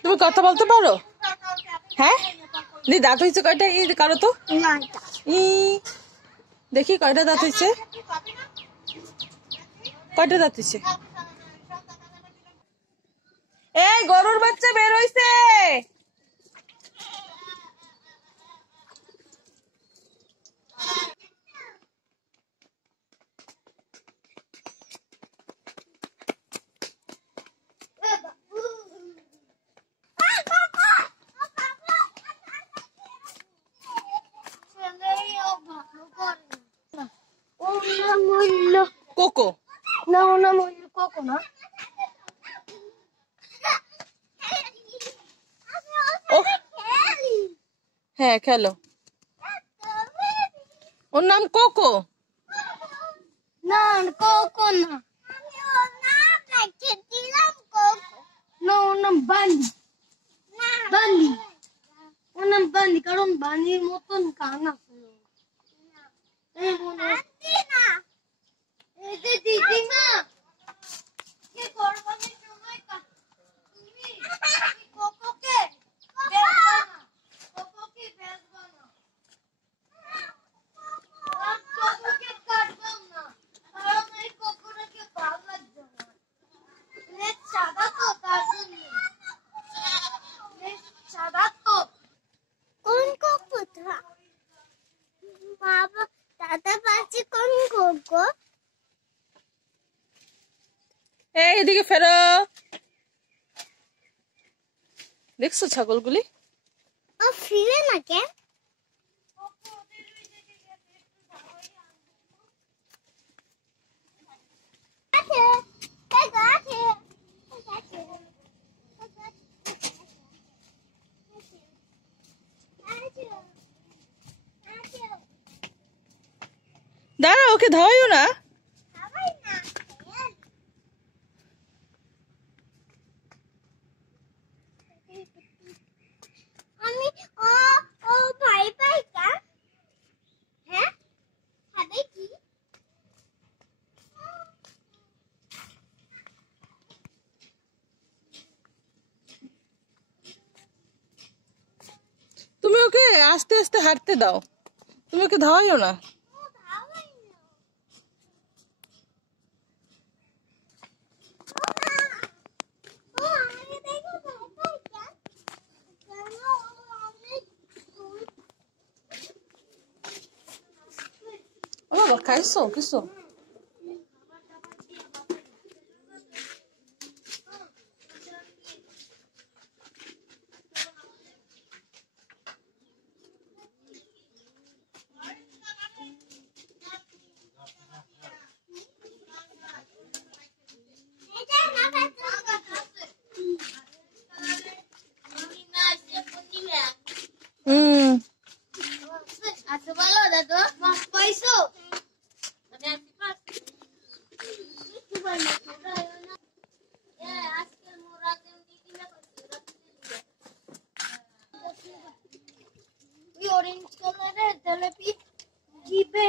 তুমি কথা বলতে পারো? হ্যাঁ, দি দাঁত হয়েছে কয়টা? ই কারো তো ই দেখি কয়টা দাঁত হয়েছে, কয়টা দাঁত হয়েছে? এই গরুর বাচ্চা বের হইছে। কোকো না, ওনা ময়ূর কোকো না। হ্যাঁ খেলো, ওর নাম কোকো। না, কোকো না, না, ওর নাম বানি। বানি, ওর নাম বানি, কারণ বানির মতন কান আছে। এই এদিকে ফেরো। দেখছো ছাগলগুলি? ফিরে না কেন? দাঁড়া, ওকে ধাওয়াইও না। আমি ও ও ভাই ভাই কা হ্যাঁ খাবে কি? তুমি ওকে আস্তে আস্তে হাঁটতে দাও, তুমি ওকে ধাওয়াইও না। Oh, খাইছো কিছু? অরেঞ্জ কালারের তেলাপি জিবে